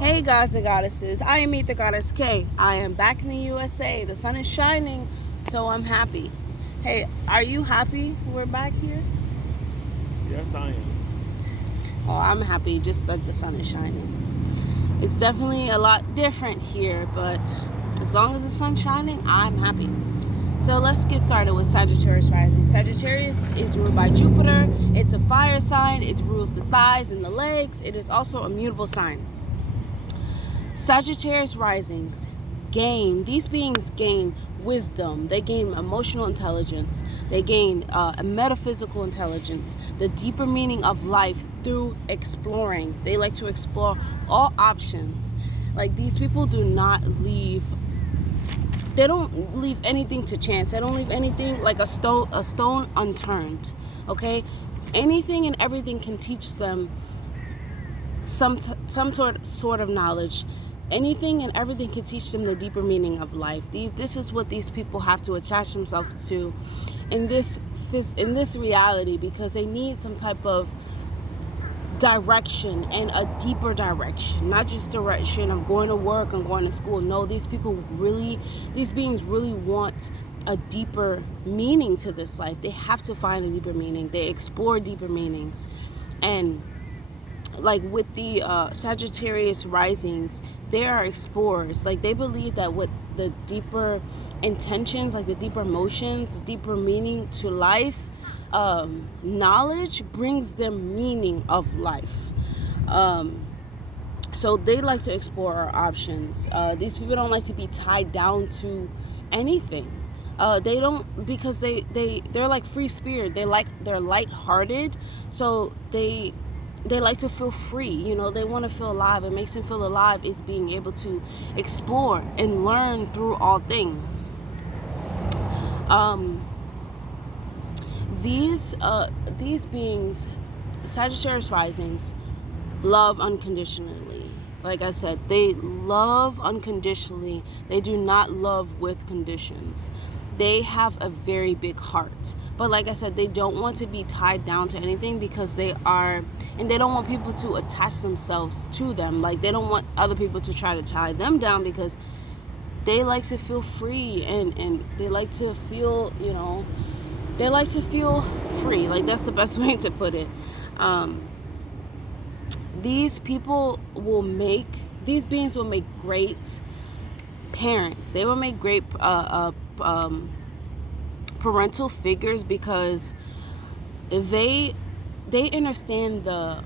Hey gods and goddesses, I am Meet the Goddess K. I am back in the USA. The sun is shining, so I'm happy. Hey, are you happy we're back here? Yes, I am. Oh, I'm happy just that the sun is shining. It's definitely a lot different here, but as long as the sun's shining, I'm happy. So let's get started with Sagittarius rising. Sagittarius is ruled by Jupiter. It's a fire sign. It rules the thighs and the legs. It is also a mutable sign. Sagittarius risings these beings gain wisdom, they gain emotional intelligence, they gain a metaphysical intelligence, the deeper meaning of life through exploring. They like to explore all options. Like, these people they don't leave anything to chance. They don't leave anything like a stone unturned. Okay? Anything and everything can teach them some sort of knowledge. Anything and everything can teach them the deeper meaning of life. This is what these people have to attach themselves to in this reality, because they need some type of direction, and a deeper direction, not just direction of going to work and going to school. No, these beings really want a deeper meaning to this life. They have to find a deeper meaning. They explore deeper meanings. And like with the Sagittarius risings, they are explorers. Like, they believe that with the deeper intentions, like the deeper emotions, deeper meaning to life, knowledge brings them meaning of life. So they like to explore our options. These people don't like to be tied down to anything. They don't, because they're like free spirit. They're lighthearted, so they like to feel free. They want to feel alive. It makes them feel alive is being able to explore and learn through all things. These beings, Sagittarius risings, love unconditionally. Like I said, they love unconditionally. They do not love with conditions. They have a very big heart. But like I said, they don't want to be tied down to anything, because they don't want people to attach themselves to them. Like, they don't want other people to try to tie them down, because they like to feel free, and they like to feel, they like to feel free. Like, that's the best way to put it. These beings will make great parents. They will make great parental figures, because they understand the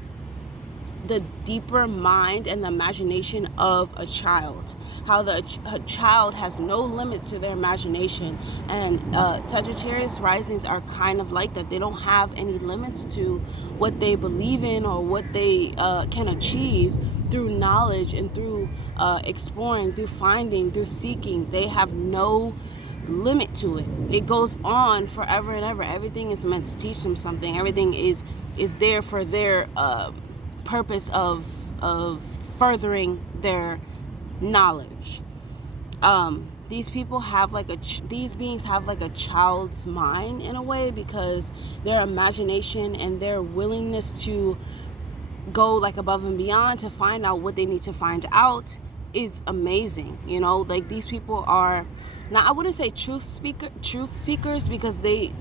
deeper mind and the imagination of a child. How a child has no limits to their imagination. And Sagittarius risings are kind of like that. They don't have any limits to what they believe in, or what they can achieve through knowledge, and through exploring, through finding, through seeking. They have no limit to it. It goes on forever and ever. Everything is meant to teach them something. Everything is there for their purpose of furthering their knowledge. These beings have like a child's mind in a way, because their imagination and their willingness to go like above and beyond to find out what they need to find out is amazing. Like, these people are, now I wouldn't say truth seekers, because they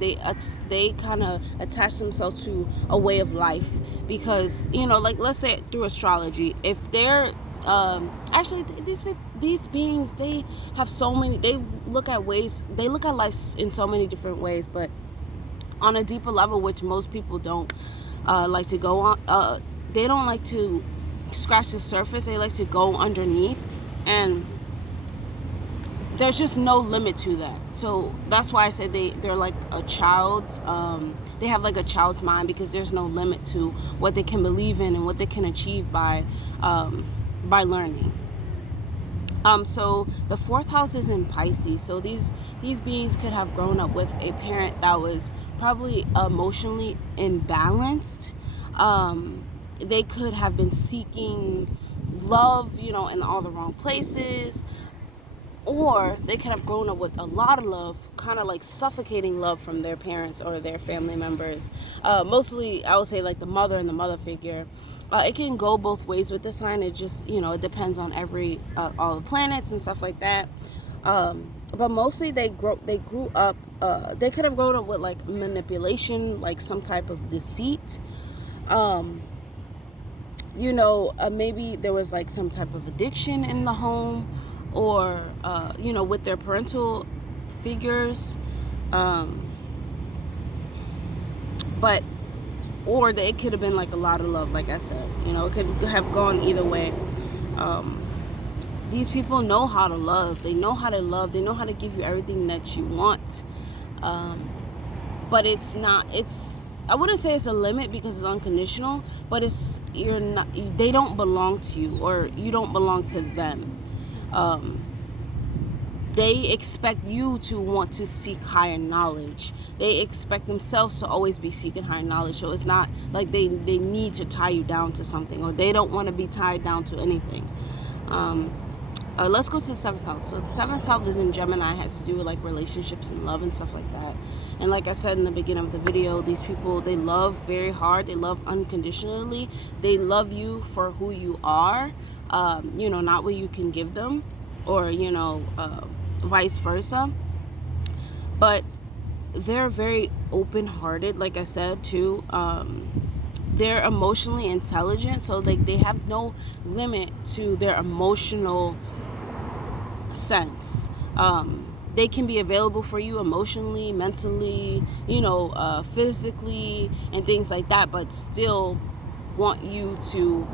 kind of attach themselves to a way of life. Because, like, let's say through astrology, if they're actually, these beings, they have so many, they look at life in so many different ways, but on a deeper level, which most people don't like to go on. They don't like to scratch the surface. They like to go underneath, and there's just no limit to that. So that's why I said they're like a child. They have like a child's mind, because there's no limit to what they can believe in and what they can achieve by learning. So the fourth house is in Pisces. So these beings could have grown up with a parent that was probably emotionally imbalanced. They could have been seeking love, in all the wrong places. Or they could have grown up with a lot of love, kind of like suffocating love from their parents or their family members. Mostly, I would say, like the mother and the mother figure. It can go both ways with the sign. It just, it depends on all the planets and stuff like that. But mostly they grew up, they could have grown up with like manipulation, like some type of deceit. Maybe there was like some type of addiction in the home, or with their parental figures. But or it could have been like a lot of love, like I said. It could have gone either way. These people know how to love. They know how to love. They know how to give you everything that you want. But I wouldn't say it's a limit because it's unconditional, but they don't belong to you, or you don't belong to them. They expect you to want to seek higher knowledge. They expect themselves to always be seeking higher knowledge. So it's not like they need to tie you down to something, or they don't want to be tied down to anything. Let's go to the 7th house. So the 7th house is in Gemini. It has to do with like relationships and love and stuff like that. And like I said in the beginning of the video, these people, they love very hard. They love unconditionally. They love you for who you are, not what you can give them, or, vice versa. But they're very open-hearted, like I said, too. They're emotionally intelligent, so they have no limit to their emotional sense. They can be available for you emotionally, mentally, physically, and things like that, but still want you to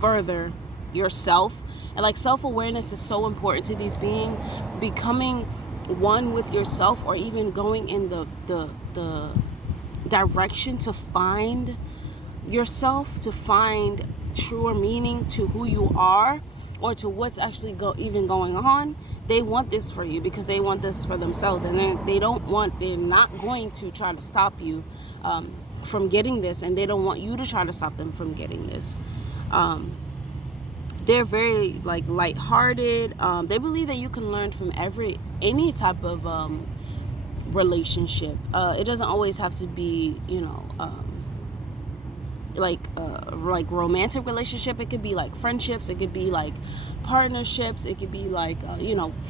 further yourself. And like self-awareness is so important to these beings. Becoming one with yourself, or even going in the direction to find yourself, to find truer meaning to who you are, or to what's actually even going on. They want this for you because they want this for themselves, and they're not going to try to stop you from getting this, and they don't want you to try to stop them from getting this. They're very like lighthearted. They believe that you can learn from any type of relationship. It doesn't always have to be, like romantic relationship. It could be like friendships. It could be like partnerships. It could be like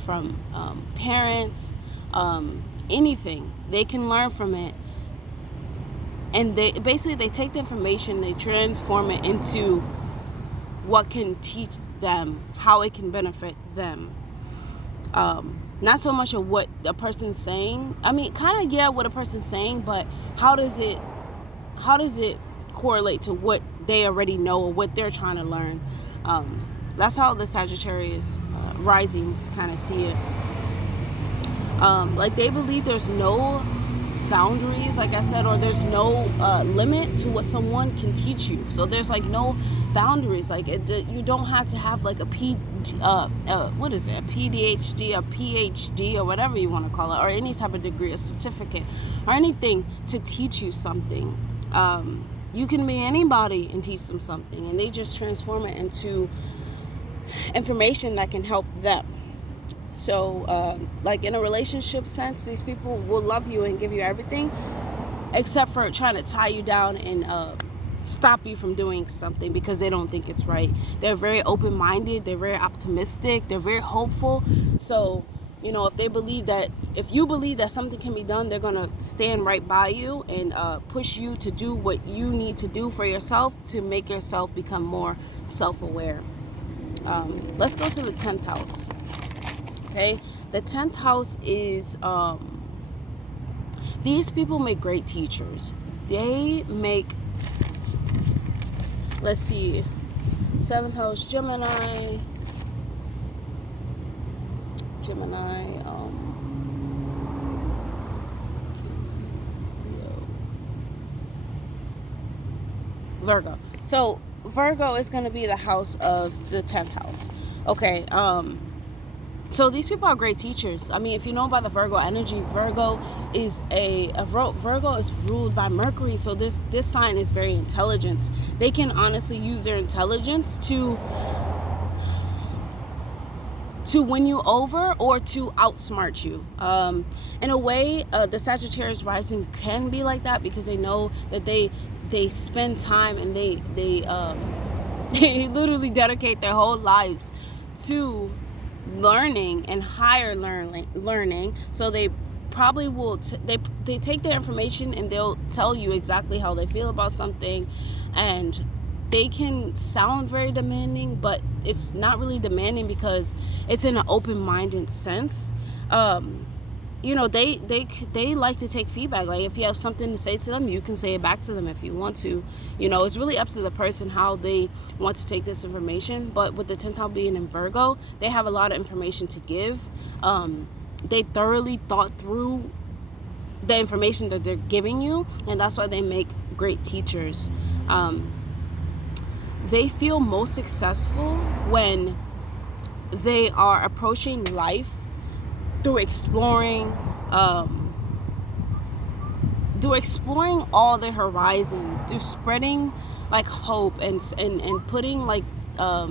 from parents. Anything they can learn from it, and they take the information, they transform it into what can teach them, how it can benefit them. Not so much of what a person's saying. I mean, kind of what a person's saying, but how does it correlate to what they already know or what they're trying to learn? That's how the Sagittarius risings kind of see it. Like they believe there's no boundaries, like I said, or there's no limit to what someone can teach you. So there's like no boundaries. Like you don't have to have like a PhD, a PhD, or whatever you want to call it, or any type of degree, a certificate, or anything to teach you something. You can be anybody and teach them something, and they just transform it into information that can help them. So like in a relationship sense, these people will love you and give you everything, except for trying to tie you down and stop you from doing something because they don't think it's right. They're very open-minded. They're very optimistic. They're very hopeful. So if you believe that something can be done, they're gonna stand right by you and push you to do what you need to do for yourself to make yourself become more self-aware. Let's go to the 10th house. Okay, the 10th house is these people make great teachers. They make, let's see, 7th house, Gemini, Virgo. So Virgo is going to be the house of the 10th house. Okay, so these people are great teachers. I mean, if you know about the Virgo energy, Virgo is ruled by Mercury. So this sign is very intelligent. They can honestly use their intelligence to win you over or to outsmart you. In a way, the Sagittarius rising can be like that because they know that they they spend time, and they literally dedicate their whole lives to learning and higher learning. So they probably will they take their information and they'll tell you exactly how they feel about something. And they can sound very demanding, but it's not really demanding because it's in an open-minded sense. They like to take feedback. Like, if you have something to say to them, you can say it back to them if you want to. It's really up to the person how they want to take this information. But with the 10th house being in Virgo, they have a lot of information to give. They thoroughly thought through the information that they're giving you, and that's why they make great teachers. They feel most successful when they are approaching life through exploring all the horizons, through spreading like hope and putting like I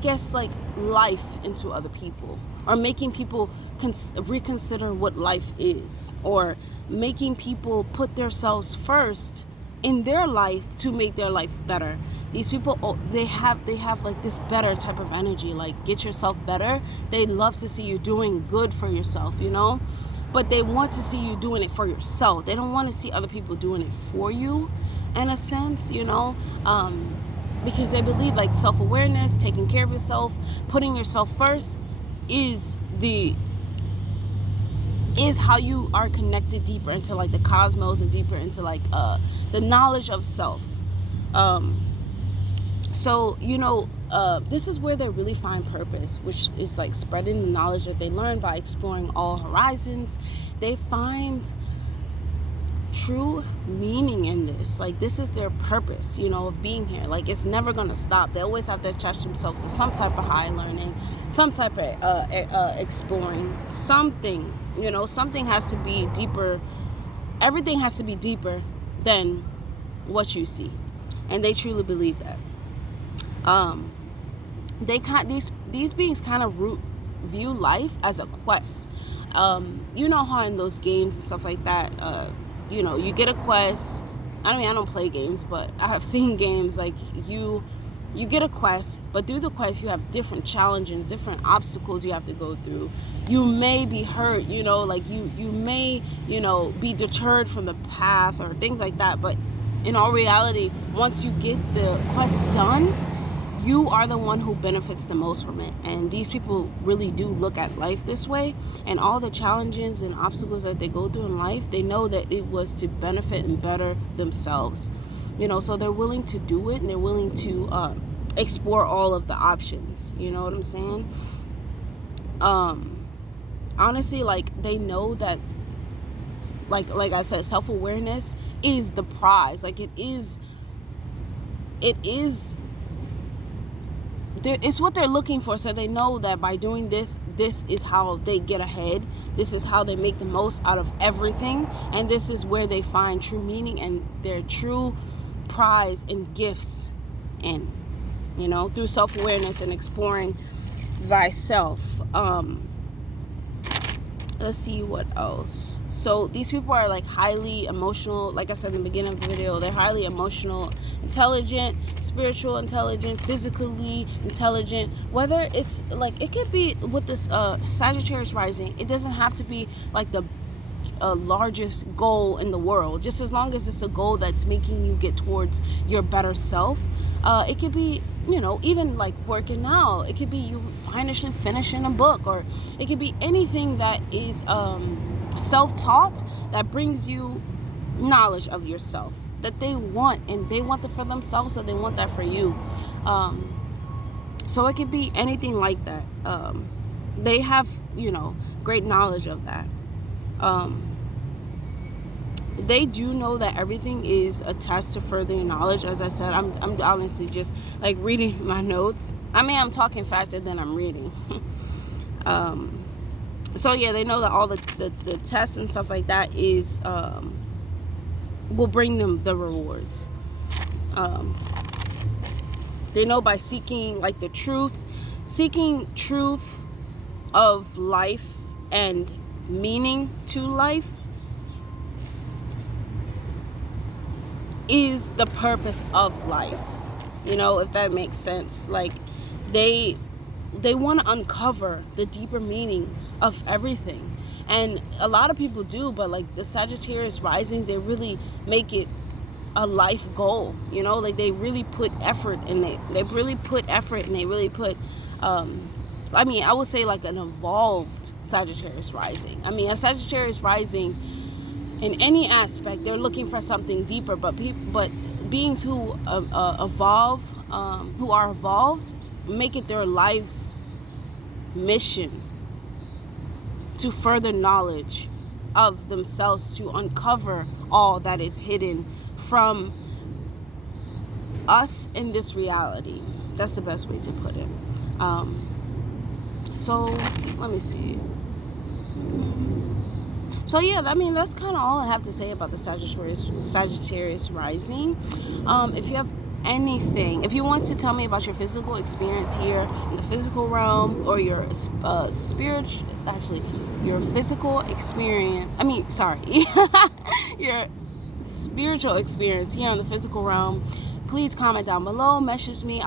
guess like life into other people, or making people reconsider what life is, or making people put themselves first in their life to make their life better. These people, they have like this better type of energy, like get yourself better. They love to see you doing good for yourself, but they want to see you doing it for yourself. They don't want to see other people doing it for you, in a sense, because they believe like self-awareness, taking care of yourself, putting yourself first is how you are connected deeper into like the cosmos, and deeper into like the knowledge of self. So this is where they really find purpose, which is like spreading the knowledge that they learn by exploring all horizons. They find true meaning in this. Like, this is their purpose, of being here. Like, it's never gonna stop. They always have to attach themselves to some type of high learning, some type of exploring something. Something has to be deeper. Everything has to be deeper than what you see, and they truly believe that. These beings kind of view life as a quest. How in those games and stuff like that, you get a quest. I don't play games, but I have seen games like you get a quest, but through the quest you have different challenges, different obstacles you have to go through. You may be hurt, like you may, be deterred from the path or things like that. But in all reality, once you get the quest done, you are the one who benefits the most from it. And these people really do look at life this way, and all the challenges and obstacles that they go through in life, they know that it was to benefit and better themselves. So they're willing to do it, and they're willing to explore all of the options. You know what I'm saying? Honestly, like, they know that, like I said, self-awareness is the prize. Like, it's what they're looking for. So they know that by doing this is how they get ahead. This is how they make the most out of everything. And this is where they find true meaning and their true prize and gifts in, through self-awareness and exploring thyself. Let's see what else. So these people are like highly emotional. Like I said in the beginning of the video, they're highly emotional, intelligent, spiritual intelligent, physically intelligent. Whether it's like, it could be with this Sagittarius rising, it doesn't have to be like the largest goal in the world. Just as long as it's a goal that's making you get towards your better self. It could be, even like working out. It could be you finishing a book, or it could be anything that is self-taught, that brings you knowledge of yourself that they want, and they want that for themselves, so they want that for you. So it could be anything like that. They have, great knowledge of that. They do know that everything is attached to further knowledge. As I said, I'm honestly just like reading my notes. I'm talking faster than I'm reading. So yeah, they know that all the tests and stuff like that is will bring them the rewards. They know by seeking like the truth, of life and meaning to life, is the purpose of life. You know, if that makes sense. Like, they want to uncover the deeper meanings of everything. And a lot of people do, but like the Sagittarius risings, they really make it a life goal. You know, like they really put effort in it. They really put effort, and they really put I mean, I would say like an evolved Sagittarius rising. I mean, a Sagittarius rising in any aspect, they're looking for something deeper. But beings who evolve, who are evolved, make it their life's mission to further knowledge of themselves, to uncover all that is hidden from us in this reality. That's the best way to put it. So let me see. So yeah, I mean, that's kind of all I have to say about the Sagittarius rising. If you have anything, if you want to tell me about your physical experience here in the physical realm, or your your physical experience, your spiritual experience here in the physical realm, please comment down below, message me.